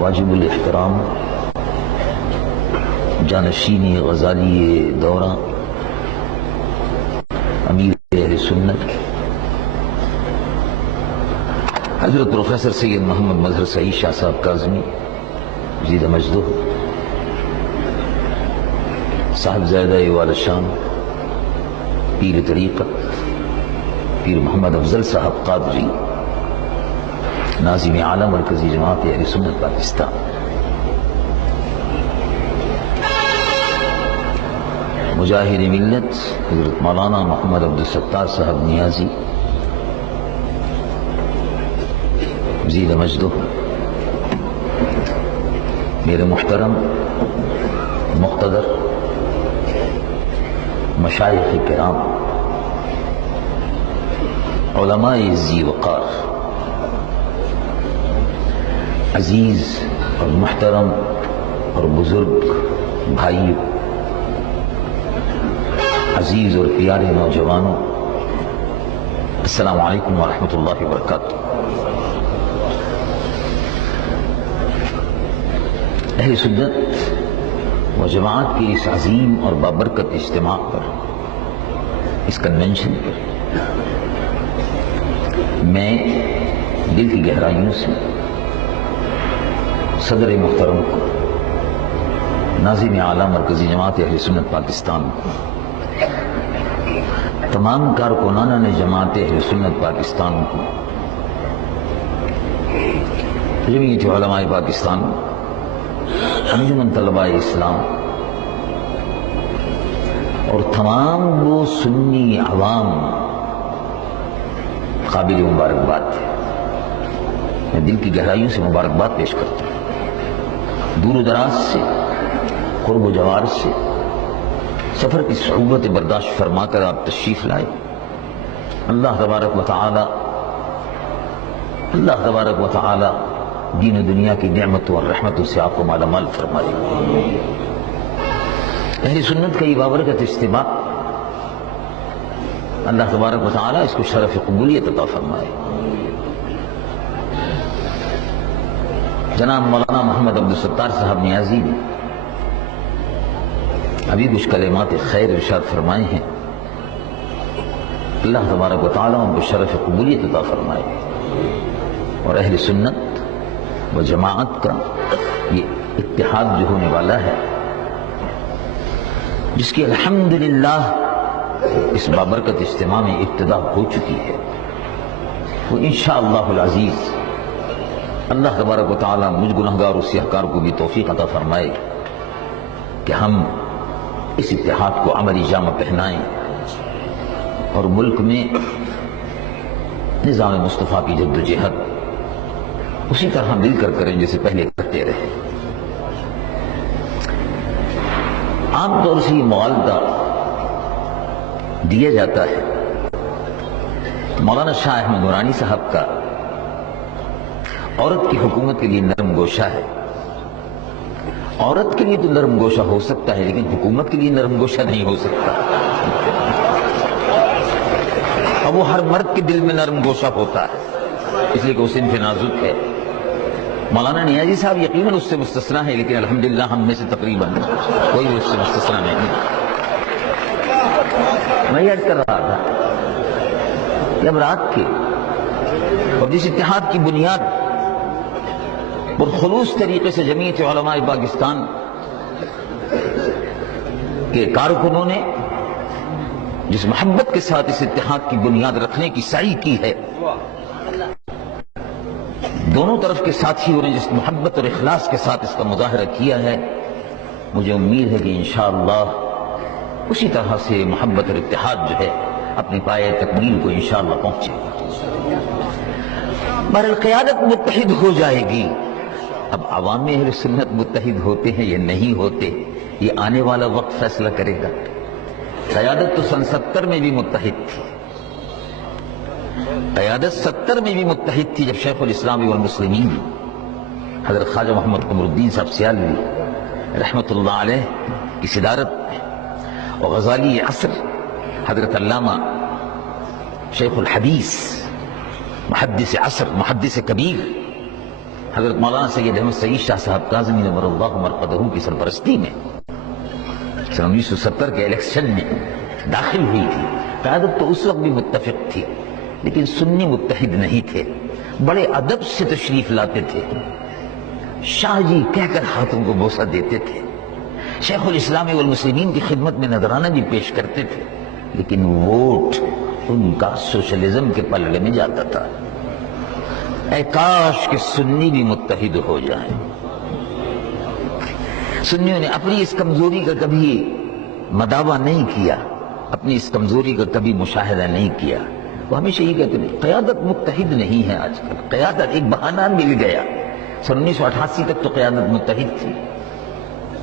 واجب الاحترام جانشینی غزالی دورہ امیر اہل سنت حضرت پروفیسر سید محمد مظہر سعید شاہ صاحب کاظمی مزید مجدہ صاحب زیدہ وال شام پیر طریقت پیر محمد افضل صاحب قادری ناظم عالم مرکزی جماعت اہل سنت پاکستان، مجاہد ملت حضرت مولانا محمد عبدالستار صاحب نیازی مزید مجدہ، میرے محترم مقتدر مشائخ کرام، علماء ذی وقار، عزیز اور محترم اور بزرگ بھائیوں، عزیز اور پیارے نوجوانوں، السلام علیکم ورحمۃ اللہ وبرکاتہ۔ اہل سنت و جماعت کے اس عظیم اور بابرکت اجتماع پر، اس کنونشن پر میں دل کی گہرائیوں سے صدر محترم کو، ناظم اعلیٰ مرکزی جماعت اہل سنت پاکستان کو، تمام کارکنان جماعت اہل سنت پاکستان کو، جمعیت علماء پاکستان، انجمن طلباء اسلام اور تمام وہ سنی عوام قابل مبارکباد ہے۔ میں دل کی گہرائیوں سے مبارکباد پیش کرتا ہوں۔ دور و دراز سے، قرب و جوار سے، سفر کی صعوبت برداشت فرما کر آپ تشریف لائے۔ اللہ تبارک و تعالی دین و دنیا کی نعمتوں اور رحمتوں سے آپ کو مالا مال فرمائے۔ اہل سنت کا یہ بابرکت اجتماع، اللہ تبارک و تعالی اس کو شرف قبولیت عطا فرمائے۔ جناب مولانا محمد عبدالستار صاحب نیازی نے ابھی کچھ کلمات خیر ارشاد فرمائے ہیں، اللہ تبارک و تعالی ان کو شرف قبولیت عطا فرمائے، اور اہل سنت و جماعت کا یہ اتحاد جو ہونے والا ہے، جس کی الحمدللہ اس بابرکت اجتماع میں ابتدا ہو چکی ہے، وہ انشاءاللہ العزیز اللہ تبارک و تعالی مجھ گنہگار و سیاہکار کو بھی توفیق عطا فرمائے کہ ہم اس اتحاد کو عملی جامہ پہنائیں اور ملک میں نظام مصطفیٰ کی جد و جہد اسی طرح مل کر کریں جیسے پہلے کرتے رہے۔ عام طور سے یہ معالدہ دیا جاتا ہے، مولانا شاہ احمد نورانی صاحب کا عورت کی حکومت کے لیے نرم گوشہ ہے۔ عورت کے لیے تو نرم گوشہ ہو سکتا ہے، لیکن حکومت کے لیے نرم گوشہ نہیں ہو سکتا، اور وہ ہر مرد کے دل میں نرم گوشہ ہوتا ہے، اس لیے کہ وہ صنف نازک ہے۔ مولانا نیازی صاحب یقیناً اس سے مستثنیٰ ہے، لیکن الحمدللہ ہم میں سے تقریباً کوئی اس سے مستثنیٰ نہیں ہے۔ میں یہ عرض کر رہا تھا کہ اب رات کے اور جس اتحاد کی بنیاد پرخلوص طریقے سے جمعیت علماء پاکستان کے کارکنوں نے جس محبت کے ساتھ اس اتحاد کی بنیاد رکھنے کی سعی کی ہے، دونوں طرف کے ساتھیوں نے جس محبت اور اخلاص کے ساتھ اس کا مظاہرہ کیا ہے، مجھے امید ہے کہ انشاءاللہ اسی طرح سے محبت اور اتحاد جو ہے اپنی پائے تکمیل کو انشاءاللہ پہنچے گا۔ بہرحال قیادت متحد ہو جائے گی۔ اب عوام اہل سنت متحد ہوتے ہیں یا نہیں ہوتے، یہ آنے والا وقت فیصلہ کرے گا۔ قیادت تو سن 70 میں بھی متحد تھی، قیادت 70 میں بھی متحد تھی، جب شیخ الاسلام والمسلمین حضرت خواجہ محمد قمر الدین صاحب سیالوی رحمت اللہ علیہ کی صدارت میں، اور غزالی عصر حضرت علامہ شیخ الحدیث محدث عصر، محدث کبیر حضرت مولانا سید احمد سعید شاہ صاحب کاظمی نور اللہ مرقدہ کی سرپرستی میں 1970 کے الیکشن میں داخل ہوئی تھی. قیادت تو اس وقت بھی متفق تھی لیکن سنی متحد نہیں تھے. بڑے ادب سے تشریف لاتے تھے, شاہ جی کہہ کر ہاتھوں کو بوسہ دیتے تھے, شیخ الاسلام والمسلمین کی خدمت میں نذرانہ بھی پیش کرتے تھے, لیکن ووٹ ان کا سوشلزم کے پلڑے میں جاتا تھا. اے کاش کہ سنی بھی متحد ہو جائیں. سنیوں نے اپنی اس کمزوری کا کبھی مداوع نہیں کیا, اپنی اس کمزوری کا کبھی مشاہدہ نہیں کیا. وہ ہمیشہ یہ کہتے ہیں قیادت متحد نہیں ہے آج کل. قیادت ایک بہانہ مل گیا. 1988 تک تو قیادت متحد تھی.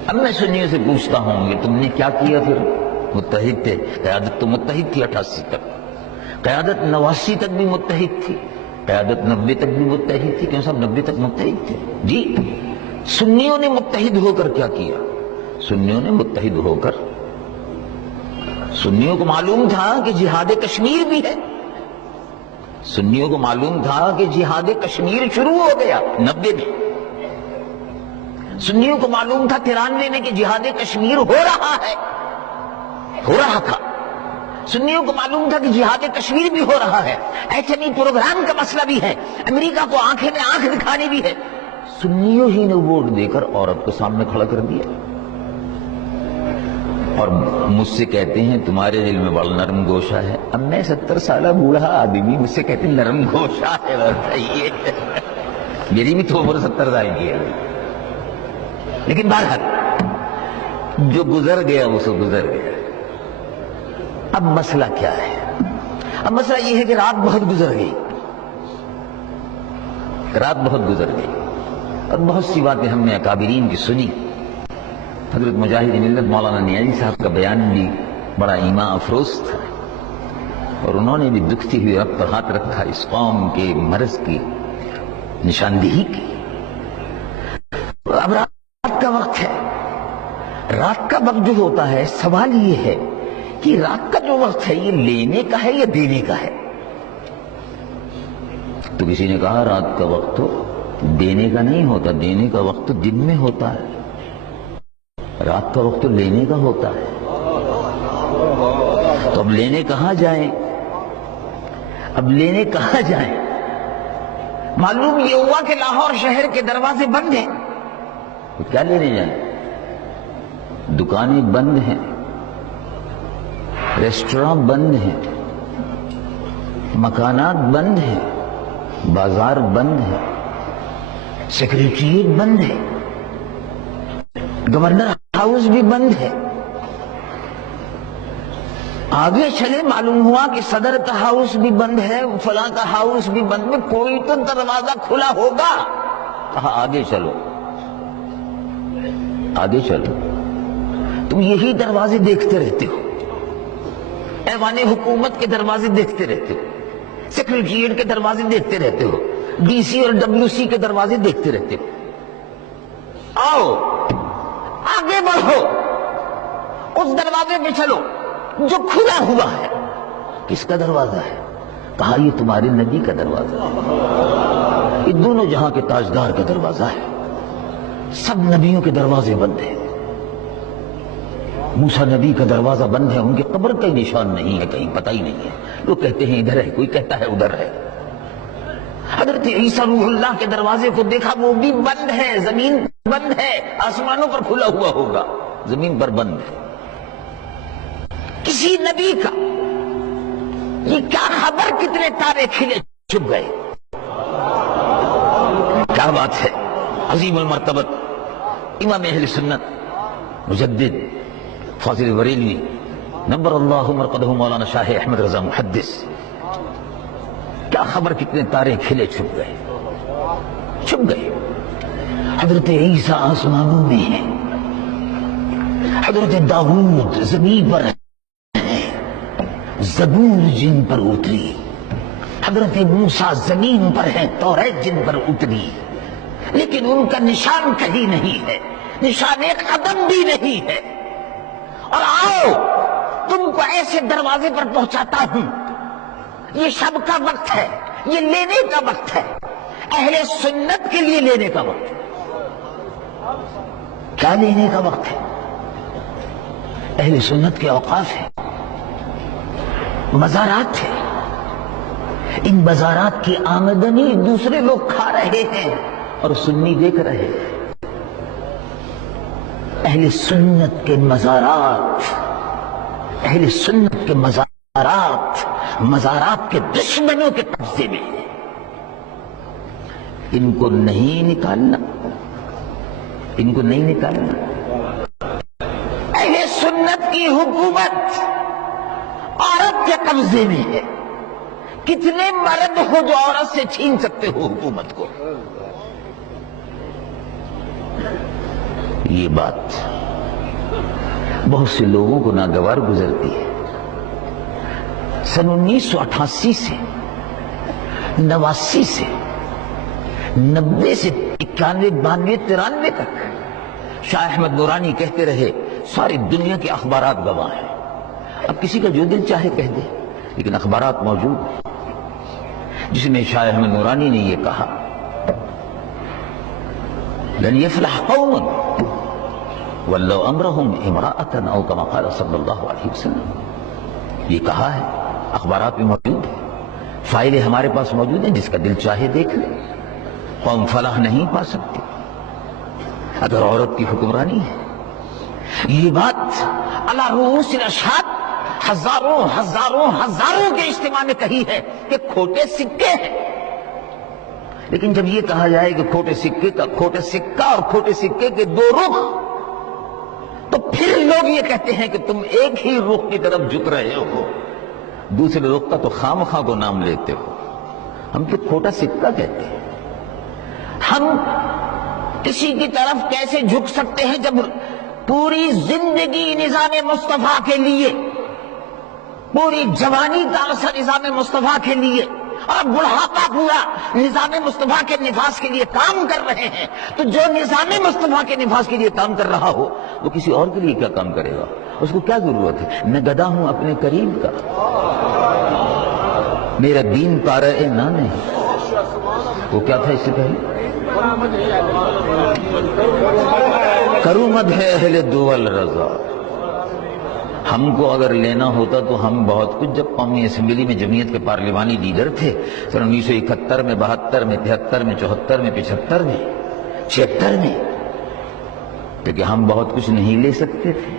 اب میں سنیوں سے پوچھتا ہوں کہ تم نے کیا کیا پھر؟ متحد تھے, قیادت تو متحد تھی 88 تک, قیادت 89 تک بھی متحد تھی, قیادت 90 تک بھی متحد تھی. کیوں صاحب 90 تک متحد تھے؟ جی. سنیوں نے متحد ہو کر کیا کیا؟ سنیوں نے متحد ہو کر, سنیوں کو معلوم تھا کہ جہاد کشمیر بھی ہے, سنیوں کو معلوم تھا کہ جہاد کشمیر شروع ہو گیا 90 میں, سنیوں کو معلوم تھا 93 میں کہ جہاد کشمیر ہو رہا ہے, ہو رہا تھا. سنیوں کو معلوم تھا کہ جہاد کشمیر بھی ہو رہا ہے, ایٹمی پروگرام کا مسئلہ بھی ہے, امریکہ کو آنکھیں میں آنکھ دکھانی بھی ہے. سنیوں ہی نے ووٹ دے کر عورت کو سامنے کھڑا کر دیا. اور مجھ سے کہتے ہیں تمہارے دل میں بڑا نرم گوشہ ہے. اب میں 70 سالہ بوڑھا آدمی, مجھ سے کہتے ہیں نرم گوشہ ہے. بتائیے, میری بھی تو عمر 70 سال کی ہے. لیکن بہرحال جو گزر گیا وہ سو گزر گیا. اب مسئلہ کیا ہے؟ اب مسئلہ یہ ہے کہ رات بہت گزر گئی, رات بہت گزر گئی, اور بہت سی باتیں ہم نے اکابرین کی سنی. حضرت مجاہد ملت مولانا نیازی صاحب کا بیان بھی بڑا ایمان افروز تھا, اور انہوں نے بھی دکھتی ہوئی رب پر ہاتھ رکھا اس قوم کے مرض کی نشاندہی کی. اب رات کا وقت ہے. رات کا وقت جو ہوتا ہے, سوال یہ ہے کہ رات کا جو وقت ہے یہ لینے کا ہے یا دینے کا ہے؟ تو کسی نے کہا رات کا وقت تو دینے کا نہیں ہوتا, دینے کا وقت تو دن میں ہوتا ہے, رات کا وقت تو لینے کا ہوتا ہے. تو اب لینے کہاں جائیں؟ اب لینے کہاں جائیں؟ معلوم یہ ہوا کہ لاہور شہر کے دروازے بند ہیں. تو کیا لینے جائیں؟ دکانیں بند ہیں, ریسٹوران بند ہیں, مکانات بند ہیں, بازار بند ہے, سیکریٹریٹ بند ہے, گورنر ہاؤس بھی بند ہے. آگے چلے معلوم ہوا کہ صدر کا ہاؤس بھی بند ہے, فلاں کا ہاؤس بھی بند ہے. کوئی تو دروازہ کھلا ہوگا. کہا آگے چلو, آگے چلو. تم یہی دروازے دیکھتے رہتے ہو, ایوان حکومت کے دروازے دیکھتے رہتے ہو, سیکریٹریٹ کے دروازے دیکھتے رہتے ہو, ڈی سی اور ڈبلیو سی کے دروازے دیکھتے رہتے ہو. آؤ آگے بڑھو, اس دروازے پہ چلو جو کھلا ہوا ہے. کس کا دروازہ ہے؟ کہا یہ تمہارے نبی کا دروازہ ہے, یہ دونوں جہاں کے تاجدار کا دروازہ ہے. سب نبیوں کے دروازے بند ہیں. موسیٰ نبی کا دروازہ بند ہے, ان کی قبر کا نشان نہیں ہے, کہیں پتہ ہی نہیں ہے. لوگ کہتے ہیں ادھر ہے, کوئی کہتا ہے ادھر ہے. حضرت عیسیٰ روح اللہ کے دروازے کو دیکھا, وہ بھی بند ہے. زمین بند ہے, آسمانوں پر کھلا ہوا ہوگا, زمین پر بند ہے. کسی نبی کا یہ کیا خبر کتنے تارے کھلے چھپ گئے. کیا بات ہے. عظیم المرتبت امام اہل سنت مجدد فاضل بریلوی نبر اللہ مرقدہ مولانا شاہ احمد رضا محدث, کیا خبر کتنے تارے کھلے چھپ گئے, چھپ گئے. حضرت عیسیٰ آسمانوں میں ہیں, حضرت داؤد زمین پر ہیں, زبور جن پر اتری, حضرت موسیٰ زمین پر ہیں, توریت جن پر اتری, لیکن ان کا نشان کہیں نہیں ہے, نشان قدم بھی نہیں ہے. اور آؤ تم کو ایسے دروازے پر پہنچاتا ہوں. یہ شب کا وقت ہے, یہ لینے کا وقت ہے. اہل سنت کے لیے لینے کا وقت ہے۔ کیا لینے کا وقت ہے؟ اہل سنت کے اوقاف ہیں، مزارات ہیں، ان مزارات کی آمدنی دوسرے لوگ کھا رہے ہیں اور سنی دیکھ رہے ہیں۔ اہل سنت کے مزارات، اہل سنت کے مزارات، مزارات کے دشمنوں کے قبضے میں ہیں۔ ان کو نہیں نکالنا، ان کو نہیں نکالنا۔ اہل سنت کی حکومت عورت کے قبضے میں ہے۔ کتنے مرد ہو جو عورت سے چھین سکتے ہو حکومت کو؟ یہ بات بہت سے لوگوں کو ناگوار گزرتی ہے۔ سن 1988 سے 89 سے 90 سے 91 92 93 تک شاہ احمد نورانی کہتے رہے ساری دنیا کے اخبارات گواہ ہیں۔ اب کسی کا جو دل چاہے کہہ دے، لیکن اخبارات موجود ہیں جس میں شاہ احمد نورانی نے یہ کہا لن يفلح قوم ولو امرهم امرأة او كما قال صلی اللہ علیہ وسلم۔ یہ کہا ہے، اخبارات میں موجود ہے، فائلیں ہمارے پاس موجود ہیں، جس کا دل چاہے دیکھ لے۔ قوم فلاح نہیں پا سکتی اگر عورت کی حکمرانی ہے۔ یہ بات علی رؤوس الاشہاد ہزاروں ہزاروں ہزاروں کے اجتماع میں کہی ہے کہ کھوٹے سکے ہیں، لیکن جب یہ کہا جائے کہ کھوٹے سکہ اور کھوٹے سکے کے دو رخ، تو پھر لوگ یہ کہتے ہیں کہ تم ایک ہی رخ کی طرف جھک رہے ہو، دوسرے رخ کا تو خام خواہ کو نام لیتے ہو۔ ہم تو کھوٹا سکہ کہتے ہیں۔ ہم کسی کی طرف کیسے جھک سکتے ہیں جب پوری زندگی نظام مصطفیٰ کے لیے، پوری جوانی کا عرصہ نظام مصطفیٰ کے لیے، اور بڑھاپا پورا نظام مصطفیٰ کے نفاذ کے لیے کام کر رہے ہیں؟ تو جو نظام مصطفیٰ کے نفاذ کے لیے کام کر رہا ہو وہ کسی اور کے لیے کیا کام کرے گا؟ اس کو کیا ضرورت ہے؟ میں گدا ہوں اپنے قریب کا، میرا دین پارہ نہ نہیں۔ وہ کیا تھا اس سے پہلے؟ کرومت ہے اہل دول رضا۔ ہم کو اگر لینا ہوتا تو ہم بہت کچھ، جب قومی اسمبلی میں جمعیت کے پارلیمانی لیڈر تھے سن 1971 میں 72 میں 73 میں 74 میں 75 میں 76 میں، لیکن ہم بہت کچھ نہیں لے سکتے تھے۔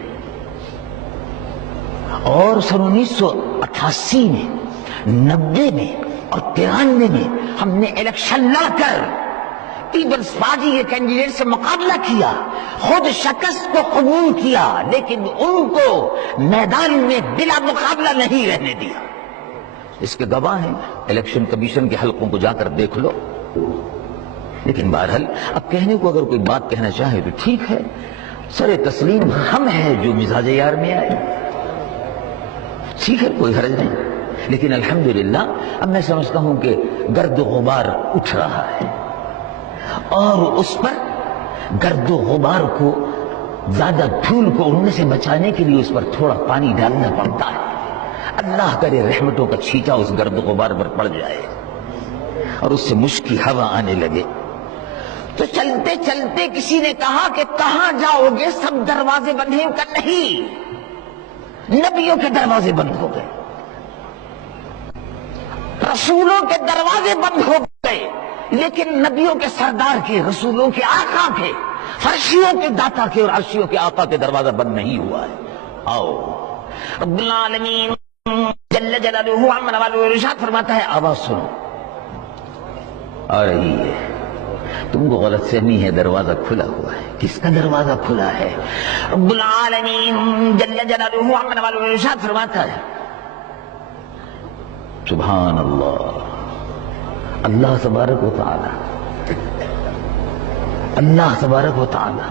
اور سن 1988 میں 90 میں اور 93 میں ہم نے الیکشن لڑ کر پیپلز پارٹی کے کینڈیڈیٹ سے مقابلہ کیا، خود شکست کو قبول کیا، لیکن ان کو میدان میں بلا مقابلہ نہیں رہنے دیا۔ اس کے گواہ ہیں، الیکشن کمیشن کے حلقوں کو جا کر دیکھ لو۔ لیکن بہرحال اب کہنے کو اگر کوئی بات کہنا چاہے تو ٹھیک ہے، سر تسلیم ہم ہیں جو مزاج یار میں آئے، ٹھیک ہے، کوئی حرج نہیں۔ لیکن الحمدللہ اب میں سمجھتا ہوں کہ گرد و غبار اٹھ رہا ہے، اور اس پر گرد و غبار کو، زیادہ دھول کو اڑنے سے بچانے کے لیے اس پر تھوڑا پانی ڈالنا پڑتا ہے۔ اللہ کرے رحمتوں کا چھینٹا اس گرد و غبار پر پڑ جائے اور اس سے مشکی ہوا آنے لگے۔ تو چلتے چلتے کسی نے کہا کہ کہاں جاؤ گے، سب دروازے بند ہیں؟ کا نہیں، نبیوں کے دروازے بند ہو گئے، رسولوں کے دروازے بند ہو گئے، لیکن نبیوں کے سردار کے، رسولوں کے آقا کے، فرشیوں کے داتا کے اور عرشیوں کے آقا کے دروازہ بند نہیں ہوا ہے۔ آؤ، رب العالمین جل جلالہ عمن والہ ارشاد فرماتا ہے، آواز سنو، آ رہی ہے، تم کو غلط فہمی ہے، دروازہ کھلا ہوا ہے۔ کس کا دروازہ کھلا ہے؟ رب العالمین جل جلالہ عمن والہ ارشاد فرماتا ہے، سبحان اللہ، اللہ تبارک و تعالی، اللہ تبارک و تعالی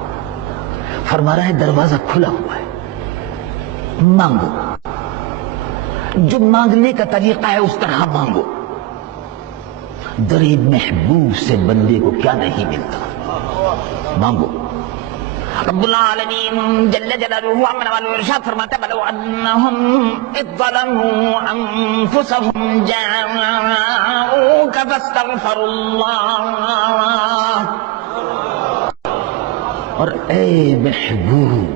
فرما رہا ہے دروازہ کھلا ہوا ہے، مانگو، جو مانگنے کا طریقہ ہے اس طرح مانگو۔ درِ محبوب سے بندے کو کیا نہیں ملتا، مانگو۔ رب العالمین جل جلالہ عمن والو ارشاد فرماتا ہے وَلَوْ أَنَّهُمْ اِذْ ظَلَمُوا أَنفُسَهُمْ جَاءُوكَ فَاسْتَغْفَرُوا اللَّهَ. اور اے محبوب،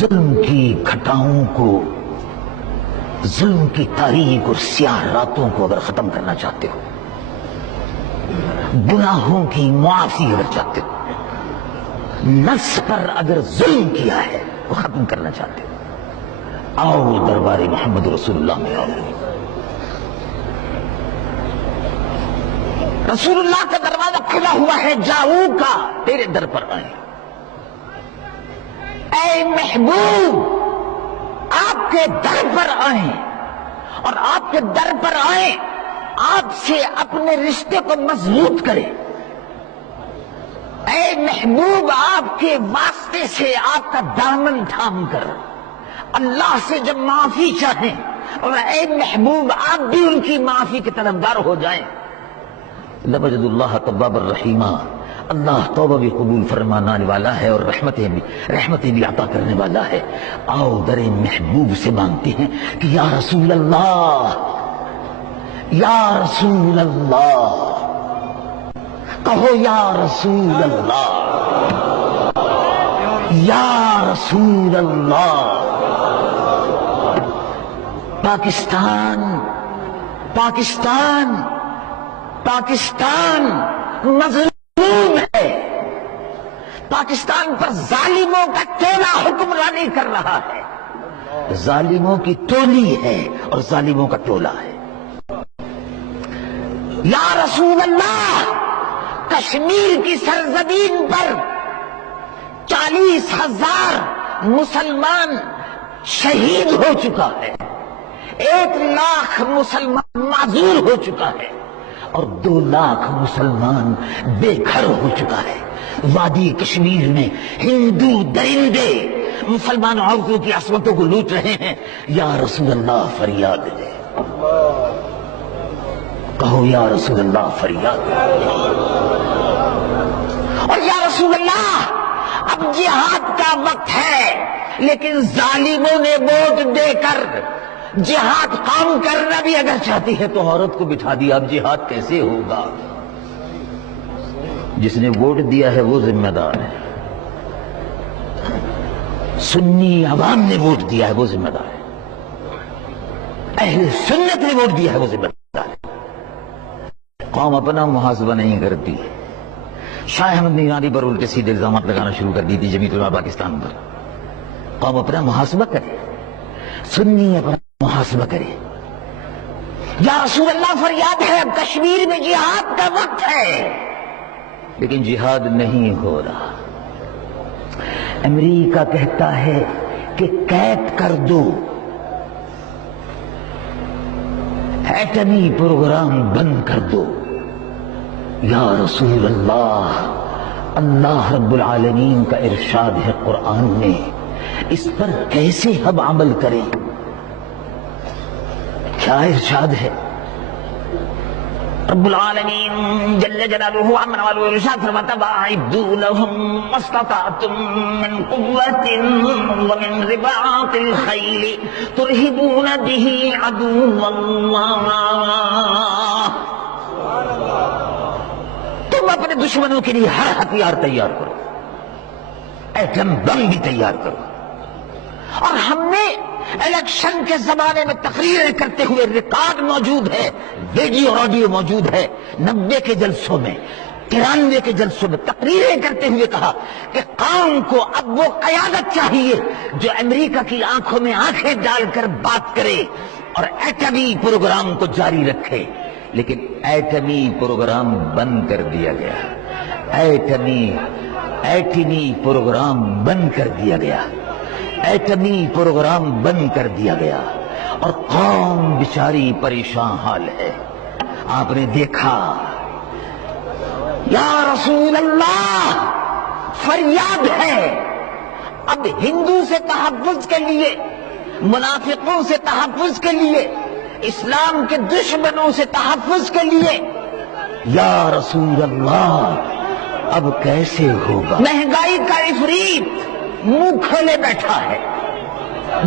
ظلم کی گھٹاؤں کو، ظلم کی تاریک اور سیاہ راتوں کو اگر ختم کرنا چاہتے ہو، گناہوں کی معافی اگر چاہتے ہو، نفس پر اگر ظلم کیا ہے وہ ختم کرنا چاہتے ہو، آؤ دربار محمد رسول اللہ میں آؤ. رسول اللہ کا دروازہ کھلا ہوا ہے، جاؤ کا تیرے در پر آئے. اے محبوب، آپ کے در پر آئیں، اور آپ کے در پر آئیں آپ سے اپنے رشتے کو مضبوط کرے. اے محبوب، آپ کے واسطے سے آپ کا دامن تھام کر اللہ سے جب معافی چاہیں، اور اے محبوب آپ بھی ان کی معافی کے طلبگار ہو جائیں. لَوَجَدُ اللَّهَ تَوَّابًا رَحِيمًا. اللہ توبہ بھی قبول فرمانے والا ہے اور رحمتیں بھی عطا کرنے والا ہے. آؤ در محبوب سے مانگتے ہیں کہ یا رسول اللہ، یا رسول اللہ، کہو یا رسول اللہ، یا رسول اللہ. پاکستان پاکستان پاکستان مظلوم ہے. پاکستان پر ظالموں کا ٹولہ حکمرانی کر رہا ہے. ظالموں کی ٹولی ہے اور ظالموں کا ٹولہ ہے. یا رسول اللہ، کشمیر کی سرزمین پر 40,000 مسلمان شہید ہو چکا ہے، 1 لاکھ مسلمان معذور ہو چکا ہے، اور 2 لاکھ مسلمان بے گھر ہو چکا ہے. وادی کشمیر میں ہندو درندے مسلمان عورتوں کی عصمتوں کو لوٹ رہے ہیں. یا رسول اللہ فریاد دے، کہو یا رسول اللہ فریاد دے. اور یا رسول اللہ، اب جہاد کا وقت ہے، لیکن ظالموں نے ووٹ دے کر جہاد قائم کرنا بھی اگر چاہتی ہے تو عورت کو بٹھا دیا. اب جہاد کیسے ہوگا؟ جس نے ووٹ دیا ہے وہ ذمہ دار ہے. سنی عوام نے ووٹ دیا ہے وہ ذمہ دار ہے. اہل سنت نے ووٹ دیا ہے وہ ذمہ دار ہے. قوم اپنا محاسبہ نہیں کرتی. شاہ احمد نورانی پر الٹے سیدھے الزامات لگانا شروع کر دی تھی جمیعت علماء پاکستان پر. قوم اپنا محاسبہ کرے، سنی اپنا محاسبہ کرے. یا رسول اللہ فریاد ہے، اب کشمیر میں جہاد کا وقت ہے، لیکن جہاد نہیں ہو رہا. امریکہ کہتا ہے کہ قید کر دو، ایٹمی پروگرام بند کر دو. یا رسول اللہ، اللہ رب العالمین کا ارشاد ہے قرآن میں، اس پر کیسے ہم عمل کریں؟ کیا ارشاد ہے؟ رب العالمین جل جلالہ عمن والو ارشاد فرماتا وَأَعِدُّوا لَهُم مَّا اسْتَطَعْتُم مِّن قُوَّةٍ وَمِن رِّبَاطِ الْخَيْلِ تُرْهِبُونَ بِهِ عَدُوَّ اللَّهِ. تم اپنے دشمنوں کے لیے ہر ہتھیار تیار کرو، ایٹم بم بھی تیار کرو. اور ہم نے الیکشن کے زمانے میں تقریریں کرتے ہوئے ریکارڈ موجود ہے، ویڈیو آڈیو موجود ہے، 90 کے جلسوں میں، 93 کے جلسوں میں تقریریں کرتے ہوئے کہا کہ قوم کو اب وہ قیادت چاہیے جو امریکہ کی آنکھوں میں آنکھیں ڈال کر بات کرے اور ایٹمی پروگرام کو جاری رکھے. لیکن ایٹمی پروگرام بند کر دیا گیا. ایٹمی پروگرام بند کر دیا گیا. ایٹمی پروگرام بند کر دیا گیا اور قوم بیچاری پریشان حال ہے. آپ نے دیکھا. یا رسول اللہ فریاد ہے، اب ہندو سے تحفظ کے لیے، منافقوں سے تحفظ کے لیے، اسلام کے دشمنوں سے تحفظ کے لیے، یا رسول اللہ اب کیسے ہوگا؟ مہنگائی کا عفریت منہ کھولے بیٹھا ہے،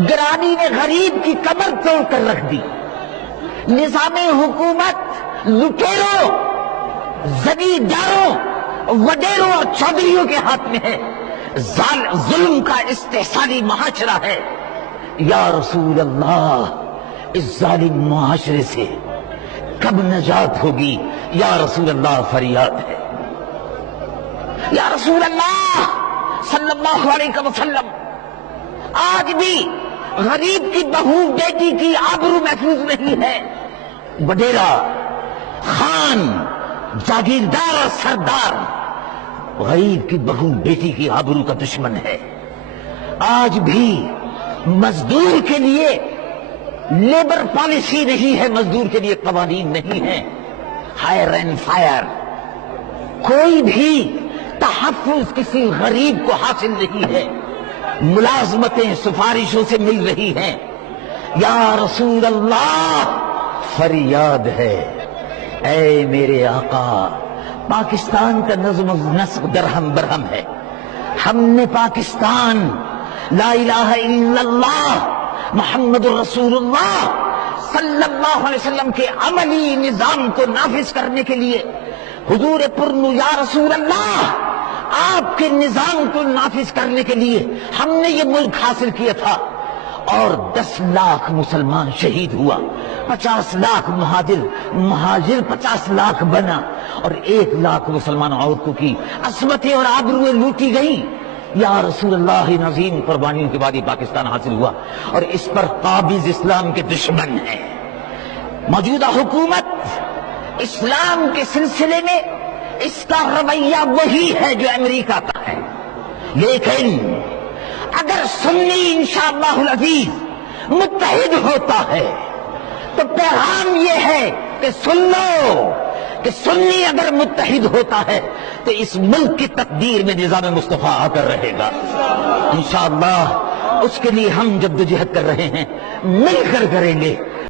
گرانی نے غریب کی کمر توڑ کر رکھ دی، نظام حکومت لٹیروں، زمینداروں، وڈیروں اور چودھریوں کے ہاتھ میں ہے، ظلم کا استحصالی معاشرہ ہے۔ یا رسول اللہ، اس ظالم معاشرے سے کب نجات ہوگی؟ یا رسول اللہ فریاد ہے۔ یا رسول اللہ صلی اللہ علیہ وسلم، آج بھی غریب کی بہو بیٹی کی آبرو محفوظ نہیں ہے۔ وڈیرا، خان، جاگیردار اور سردار غریب کی بہو بیٹی کی آبرو کا دشمن ہے۔ آج بھی مزدور کے لیے لیبر پالیسی نہیں ہے، مزدور کے لیے قوانین نہیں ہیں، ہائر اینڈ فائر، کوئی بھی تحفظ کسی غریب کو حاصل نہیں ہے، ملازمتیں سفارشوں سے مل رہی ہیں۔ یا رسول اللہ فریاد ہے، اے میرے آقا، پاکستان کا نظم و نسق درہم برہم ہے، ہم نے پاکستان لا الہ الا اللہ محمد رسول اللہ صلی اللہ علیہ وسلم کے عملی نظام کو نافذ کرنے کے لیے، حضور پرنو یا رسول اللہ آپ کے نظام کو نافذ کرنے کے لیے ہم نے یہ ملک حاصل کیا تھا، اور 10 لاکھ مسلمان شہید ہوا، 50 لاکھ مہاجر 50 لاکھ بنا، اور 1 لاکھ مسلمان عورتوں کی عصمتیں اور آبروئیں لوٹی گئی۔ یا رسول اللہ، عظیم قربانیوں کے بعد یہ پاکستان حاصل ہوا، اور اس پر قابض اسلام کے دشمن ہیں۔ موجودہ حکومت اسلام کے سلسلے میں اس کا رویہ وہی ہے جو امریکہ کا ہے، لیکن اگر سنی انشاءاللہ العزیز متحد ہوتا ہے تو پیغام یہ ہے کہ سن لو کہ سنی اگر متحد ہوتا ہے تو اس ملک کی تقدیر میں نظام مصطفیٰ آ کر رہے گا انشاءاللہ۔ اس کے لیے ہم جدوجہد کر رہے ہیں، مل کر کریں گے۔